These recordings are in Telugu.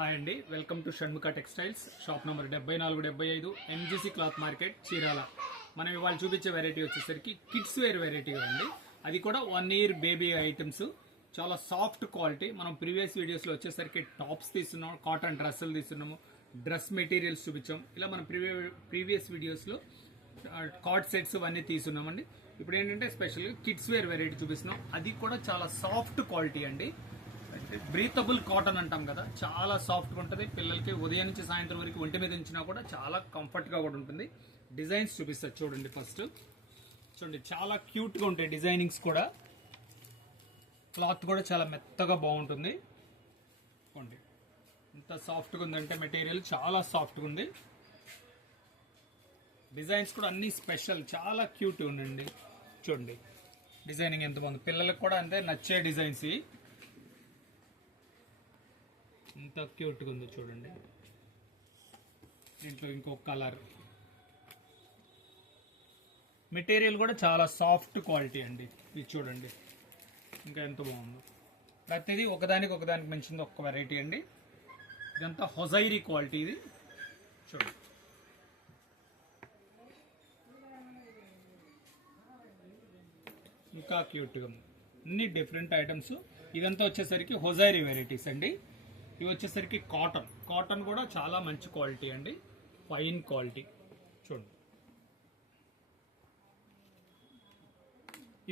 హాయ్ అండి, welcome to Shanmukha textiles. Shop number 7475 MGC cloth market, Chirala. మనం ఇవాళ చూపించే వెరైటీ వచ్చేసరికి కిడ్స్ వేర్ వెరైటీ అండి. అది కూడా 1 year బేబీ ఐటమ్స్, చాలా సాఫ్ట్ క్వాలిటీ. మనం ప్రీవియస్ వీడియోస్లో వచ్చేసరికి టాప్స్ తీస్తున్నాం, కాటన్ డ్రెస్సులు తీస్తున్నాము, డ్రెస్ మెటీరియల్స్ చూపించాం. ఇలా మనం ప్రీవియస్ వీడియోస్లో కార్డ్ సెట్స్ అవన్నీ తీసున్నామండి. ఇప్పుడు ఏంటంటే స్పెషల్గా కిడ్స్ వేర్ వెరైటీ చూపిస్తున్నాం. అది కూడా చాలా సాఫ్ట్ క్వాలిటీ అండి. బ్రీతబుల్ కాటన్ అంటాం కదా, చాలా సాఫ్ట్గా ఉంటుంది. పిల్లలకి ఉదయం నుంచి సాయంత్రం వరకు ఒంటి మీద ఉంచినా కూడా చాలా కంఫర్ట్గా కూడా ఉంటుంది. డిజైన్స్ చూపిస్తారు చూడండి. ఫస్ట్ చూడండి, చాలా క్యూట్గా ఉంటాయి డిజైనింగ్స్ కూడా. క్లాత్ కూడా చాలా మెత్తగా బాగుంటుంది. చూడండి ఎంత సాఫ్ట్గా ఉందంటే మెటీరియల్ చాలా సాఫ్ట్గా ఉంది. డిజైన్స్ కూడా అన్ని స్పెషల్, చాలా క్యూట్ ఉండండి. చూడండి డిజైనింగ్ ఎంత బాగుంది. పిల్లలకు కూడా అంతే నచ్చే డిజైన్స్. ఎంత క్యూట్గా ఉందో చూడండి. దీంట్లో ఇంకొక కలర్. మెటీరియల్ కూడా చాలా సాఫ్ట్ క్వాలిటీ అండి. ఇది చూడండి ఇంకా ఎంత బాగుందో. ప్రతిదీ ఒకదానికి మంచింది ఒక్క వెరైటీ అండి. ఇదంతా హొజైరీ క్వాలిటీ. ఇది చూడండి ఇంకా క్యూట్గా ఉంది. అన్ని డిఫరెంట్ ఐటమ్స్. ఇదంతా వచ్చేసరికి హొజైరీ వెరైటీస్ అండి. ఇవి వచ్చేసరికి కాటన్ కూడా చాలా మంచి క్వాలిటీ అండి, ఫైన్ క్వాలిటీ. చూడండి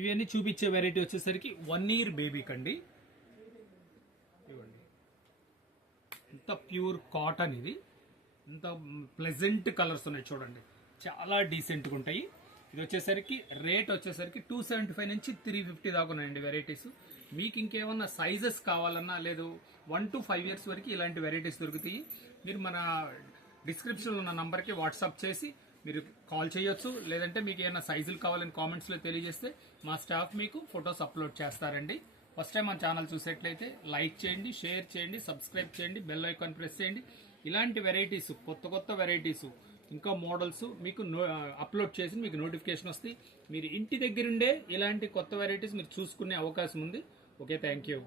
ఇవన్నీ చూపించే వెరైటీ వచ్చేసరికి 1 year బేబీకి అండి. ఇవ్వండి ఎంత ప్యూర్ కాటన్. ఇది ఎంత ప్లెజెంట్ కలర్స్ ఉన్నాయి చూడండి, చాలా డీసెంట్గా ఉంటాయి. ఇది వచ్చేసరికి రేట్ వచ్చేసరికి 275 నుంచి 350 దాకా ఉన్నాయండి వెరైటీస్. మీకు ఇంకేమన్నా సైజెస్ కావాలన్నా, లేదు 1 to 5 years వరకు ఇలాంటి వెరైటీస్ దొరుకుతాయి. మీరు మన డిస్క్రిప్షన్లో ఉన్న నంబర్కి వాట్సాప్ చేసి మీరు కాల్ చేయొచ్చు. లేదంటే మీకు ఏమైనా సైజులు కావాలని కామెంట్స్లో తెలియజేస్తే మా స్టాఫ్ మీకు ఫొటోస్ అప్లోడ్ చేస్తారండి. ఫస్ట్ టైం మన ఛానల్ చూసేట్లయితే లైక్ చేయండి, షేర్ చేయండి, సబ్స్క్రైబ్ చేయండి, బెల్ ఐకాన్ ప్రెస్ చేయండి. ఇలాంటి వెరైటీస్, కొత్త వెరైటీస్, ఇంకా మోడల్స్ మీకు అప్లోడ్ చేసి మీకు నోటిఫికేషన్ వస్తాయి. మీరు ఇంటి దగ్గరుండే ఇలాంటి కొత్త వెరైటీస్ మీరు చూసుకునే అవకాశం ఉంది. Okay, thank you.